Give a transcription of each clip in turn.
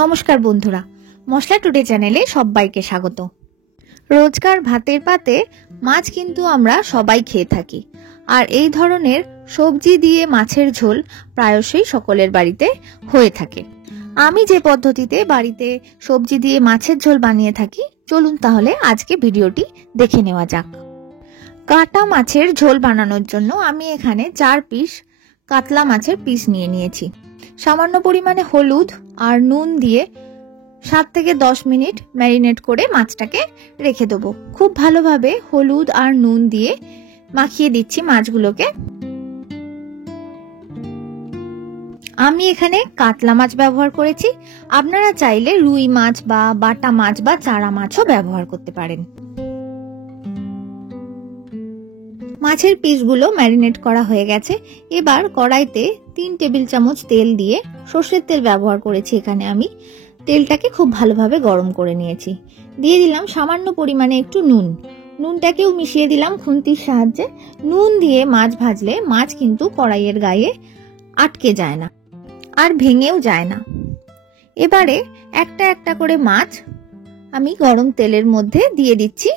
নমস্কার বন্ধুরা, মশলা টুডে চ্যানেলে সবাইকে স্বাগত। রোজকার ভাতের পাতে মাছ কিন্তু আমরা সবাই খেয়ে থাকি, আর এই ধরনের সবজি দিয়ে মাছের ঝোল প্রায়শই সকলের বাড়িতে হয়ে থাকে। আমি যে পদ্ধতিতে বাড়িতে সবজি দিয়ে মাছের ঝোল বানিয়ে থাকি, চলুন তাহলে আজকে ভিডিওটি দেখে নেওয়া যাক। কাটা মাছের ঝোল বানানোর জন্য আমি এখানে 4 পিস কাতলা মাছের পিস নিয়ে নিয়েছি। সামান্য পরিমাণে হলুদ আর নুন দিয়ে 7 থেকে 10 মিনিট ম্যারিনেট করে মাছটাকে রেখে দেবো। খুব ভালোভাবে হলুদ আর নুন দিয়ে মাখিয়ে দিচ্ছি মাছগুলোকে। আমি এখানে কাতলা মাছ ব্যবহার করেছি, আপনারা চাইলে রুই মাছ বা বাটা মাছ বা চারা মাছও ব্যবহার করতে পারেন। মাছের পিসগুলো ম্যারিনেট করা হয়ে গেছে। এবার কড়াইতে 3 টেবিল চামচ তেল দিয়ে, সর্ষের তেল ব্যবহার করেছি এখানে আমি, তেলটাকে খুব ভালোভাবে গরম করে নিয়েছি। দিয়ে দিলাম সামান্য পরিমাণে একটু নুন, নুনটাকেও মিশিয়ে দিলাম খুন্তির সাহায্যে। নুন দিয়ে মাছ ভাজলে মাছ কিন্তু কড়াইয়ের গায়ে আটকে যায় না আর ভেঙেও যায় না। এবারে একটা একটা করে মাছ আমি গরম তেলের মধ্যে দিয়ে দিচ্ছি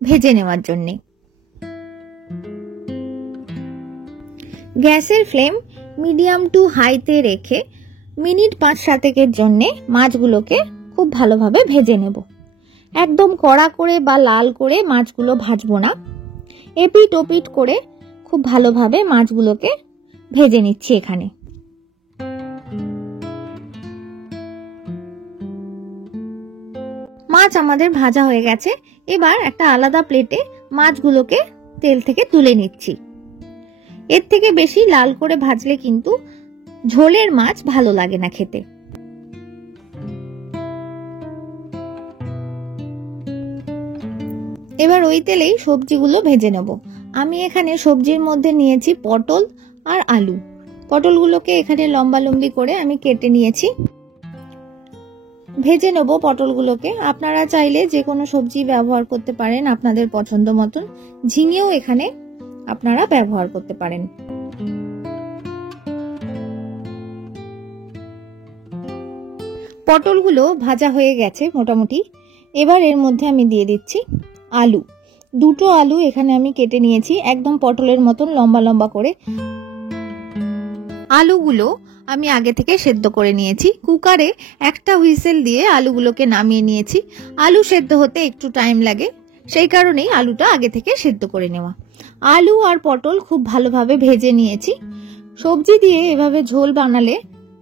ভেজে নেওয়ার জন্যে। গ্যাসের ফ্লেম মিডিয়াম টু হাইতে রেখে মিনিট 5-7 জন্যে মাছগুলোকে খুব ভালোভাবে ভেজে নেব। একদম কড়া করে বা লাল করে মাছগুলো ভাজবো না, এপিট ওপিট করে খুব ভালোভাবে মাছগুলোকে ভেজে নিচ্ছি এখানে। মাছ আমাদের ভাজা হয়ে গেছে। এবার একটা আলাদা প্লেটে মাছগুলোকে তেল থেকে তুলে নিচ্ছি। এর থেকে বেশি লাল করে ভাজলে কিন্তু ঝোলের মাছ ভালো লাগে না খেতে। এবার ওই তেলেই সবজিগুলো ভেজে নেব। আমি এখানে সবজির মধ্যে নিয়েছি পটল আর আলু। পটলগুলোকে এখানে লম্বা লম্বি করে আমি কেটে নিয়েছি। ভেজে নেব পটলগুলোকে। আপনারা চাইলে যে কোনো সবজি ব্যবহার করতে পারেন আপনাদের পছন্দ মতন। ঝিঙেও এখানে আপনারা ব্যবহার করতে পারেন। পটলগুলো ভাজা হয়ে গেছে মোটামুটি। এবার এর মধ্যে আমি দিয়ে দিচ্ছি আলু। 2টো আলু এখানে আমি কেটে নিয়েছি একদম পটলের মতন লম্বা লম্বা করে। আলুগুলো আমি আগে থেকে সেদ্ধ করে নিয়েছি। কুকারে একটা হুইসেল দিয়ে আলুগুলোকে নামিয়ে নিয়েছি। আলু সেদ্ধ হতে একটু টাইম লাগে, সেই কারণেই আলুটা আগে থেকে সেদ্ধ করে নেওয়া। আলু আর পটল খুব ভালোভাবে ভেজে নিয়েছি। সবজি দিয়ে এভাবে ঝোল বানালে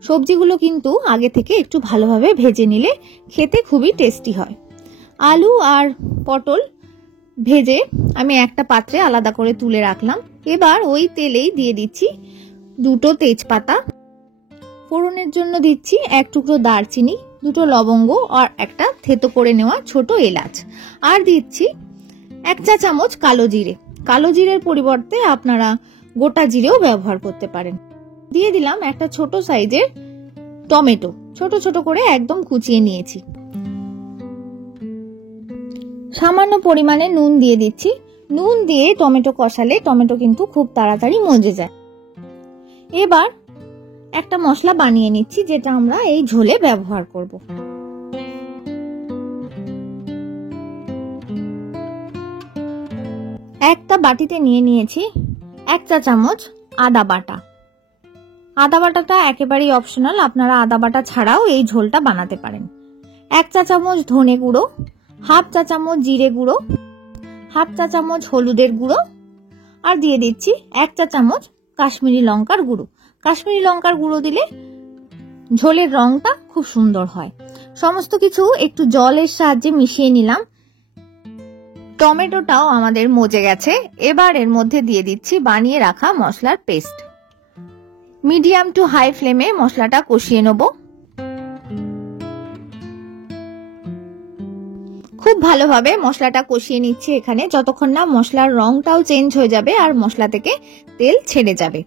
সবজিগুলো কিন্তু আগে থেকে একটু ভালোভাবে ভেজে নিলে খেতে খুবই টেস্টি হয়। আলু আর পটল ভেজে আমি একটা পাত্রে আলাদা করে তুলে রাখলাম। এবার ওই তেলেই দিয়ে দিচ্ছি 2টো তেজপাতা, ফোড়নের জন্য দিচ্ছি 1 টুকরো দারচিনি, 2টো লবঙ্গ আর একটা থেতো করে নেওয়া ছোট এলাচ, আর দিচ্ছি 1 চা চামচ কালো জিরে। কালো জিরের পরিবর্তে আপনারা গোটা জিরেও ব্যবহার করতে পারেন। দিয়ে দিলাম একটা ছোট সাইজের টমেটো, ছোট ছোট করে একদম কুচিয়ে নিয়েছি। সামান্য পরিমাণে নুন দিয়ে দিচ্ছি। নুন দিয়ে টমেটো কষালে টমেটো কিন্তু খুব তাড়াতাড়ি মজে যায়। এবার একটা মশলা বানিয়ে নিচ্ছি যেটা আমরা এই ঝোলে ব্যবহার করব। একটা বাটিতে নিয়ে নিয়েছি 1 চা চামচ আদা বাটা। আদা বাটাটা একেবারেই অপশনাল, আপনারা আদা বাটা ছাড়াও এই ঝোলটা বানাতে পারেন। 1 চা চামচ ধনে গুঁড়ো, 1/2 চা চামচ জিরে গুঁড়ো, 1/2 চা চামচ হলুদের গুঁড়ো, আর দিয়ে দিচ্ছি 1 চা চামচ কাশ্মীরি লঙ্কার গুঁড়ো। কাশ্মীরি লঙ্কার গুঁড়ো দিলে ঝোলের রংটা খুব সুন্দর হয়। সমস্ত কিছু একটু জলের সাহায্যে মিশিয়ে নিলাম। টমেটোটাও আমাদের মজে গেছে। এবার এর মধ্যে দিয়ে দিচ্ছি বানিয়ে রাখা মশলার পেস্ট। মিডিয়াম টু হাই ফ্লেমে মশলাটা কষিয়ে নেব। খুব ভালোভাবে মশলাটা কষিয়ে নিচ্ছি এখানে, যতক্ষণ না মশলার রংটাও চেঞ্জ হয়ে যাবে আর মশলা থেকে তেল ছেড়ে যাবে।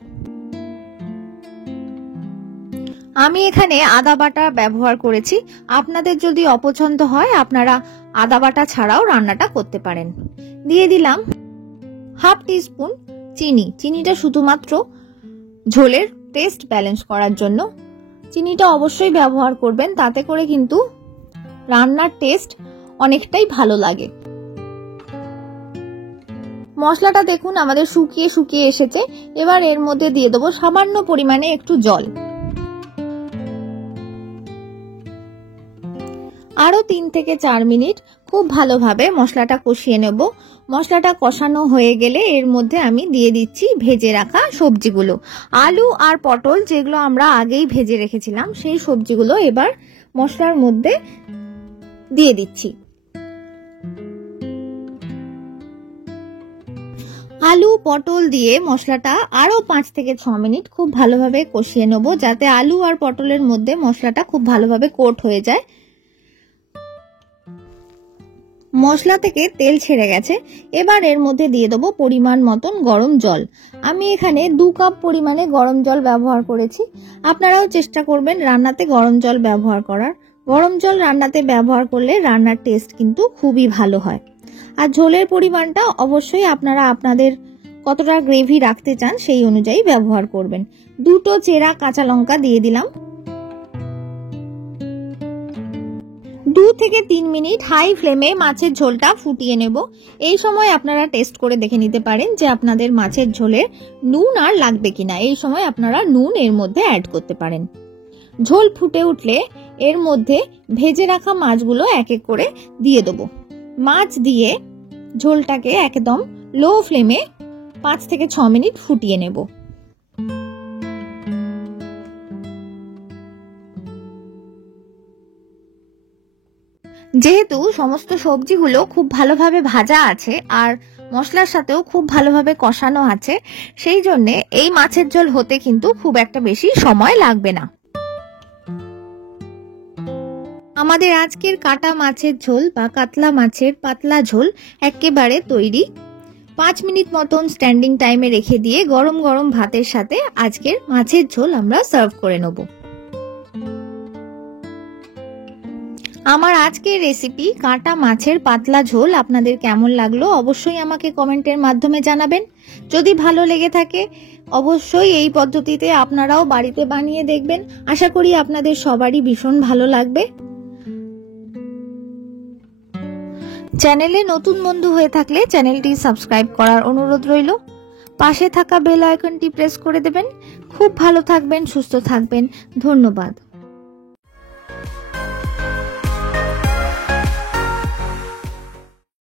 আমি এখানে আদা বাটা ব্যবহার করেছি। আপনাদের যদি অপছন্দ হয় আপনারা আদা বাটা ছাড়াও রান্নাটা করতে পারেন। দিয়ে দিলাম 1/2 টিস্পুন চিনি। চিনিটা শুধুমাত্র ঝোলের টেস্ট ব্যালেন্স করার জন্য। চিনিটা অবশ্যই ব্যবহার করবেন, তাতে করে কিন্তু রান্নার টেস্ট অনেকটাই ভালো লাগে। মশলাটা দেখুন আমাদের শুকিয়ে শুকিয়ে এসেছে। এবার এর মধ্যে দিয়ে দেবো সামান্য পরিমাণে একটু জল। আরো 3 থেকে 4 মিনিট খুব ভালোভাবে মশলাটা কষিয়ে নেব। মশলাটা কষানো হয়ে গেলে এর মধ্যে আমি দিয়ে দিচ্ছি ভেজে রাখা সবজিগুলো। আলু আর পটল যেগুলো আমরা আগেই ভেজে রেখেছিলাম, সেই সবজিগুলো এবার মশলার মধ্যে দিয়ে দিচ্ছি। আলু পটল দিয়ে মশলাটা আরো 5 থেকে 6 মিনিট খুব ভালোভাবে কষিয়ে নেব, যাতে আলু আর পটলের মধ্যে মশলাটা খুব ভালোভাবে কোট হয়ে যায়। মশলা থেকে তেল ছেড়ে গেছে। এবার এর মধ্যে দিয়ে দেবো পরিমাণ মতন গরম জল। আমি এখানে 2 কাপ পরিমাণে গরম জল ব্যবহার করেছি। আপনারাও চেষ্টা করবেন রান্নাতে গরম জল ব্যবহার করার। গরম জল রান্নাতে ব্যবহার করলে রান্নার টেস্ট কিন্তু খুবই ভালো হয়। আর ঝোলের পরিমাণটা অবশ্যই আপনারা আপনাদের কতটা গ্রেভি রাখতে চান সেই অনুযায়ী ব্যবহার করবেন। 2টো চেরা কাঁচা লঙ্কা দিয়ে দিলাম। 2 থেকে 3 মিনিট হাই ফ্লেমে মাছের ঝোলটা ফুটিয়ে নেব। এই সময় আপনারা টেস্ট করে দেখে নিতে পারেন যে আপনাদের মাছের ঝোলে নুন আর লাগবে কিনা। এই সময় আপনারা নুন এর মধ্যে অ্যাড করতে পারেন। ঝোল ফুটে উঠলে এর মধ্যে ভেজে রাখা মাছগুলো এক এক করে দিয়ে দেবো। মাছ দিয়ে ঝোলটাকে একদম লো ফ্লেমে 5 থেকে 6 মিনিট ফুটিয়ে নেব। যেহেতু সমস্ত সবজিগুলো খুব ভালোভাবে ভাজা আছে আর মশলার সাথেও খুব ভালোভাবে কষানো আছে, সেই জন্য এই মাছের ঝোল হতে কিন্তু খুব একটা বেশি সময় লাগবে না। আমাদের আজকের কাটা মাছের ঝোল বা কাতলা মাছের পাতলা ঝোল একেবারে তৈরি। 5 মিনিট মতন স্ট্যান্ডিং টাইমে রেখে দিয়ে গরম গরম ভাতের সাথে আজকের মাছের ঝোল আমরা সার্ভ করে নেব। আমার আজকের রেসিপি কাটা মাছের পাতলা ঝোল আপনাদের কেমন লাগলো অবশ্যই আমাকে কমেন্টের মাধ্যমে জানাবেন। যদি ভালো লেগে থাকে অবশ্যই এই পদ্ধতিতে আপনারাও বাড়িতে বানিয়ে দেখবেন। আশা করি আপনাদের সবারই ভীষণ ভালো লাগবে। চ্যানেলে নতুন বন্ধু হয়ে থাকলে চ্যানেলটি সাবস্ক্রাইব করার অনুরোধ রইল। পাশে থাকা বেল আইকনটি প্রেস করে দেবেন। খুব ভালো থাকবেন, সুস্থ থাকবেন। ধন্যবাদ।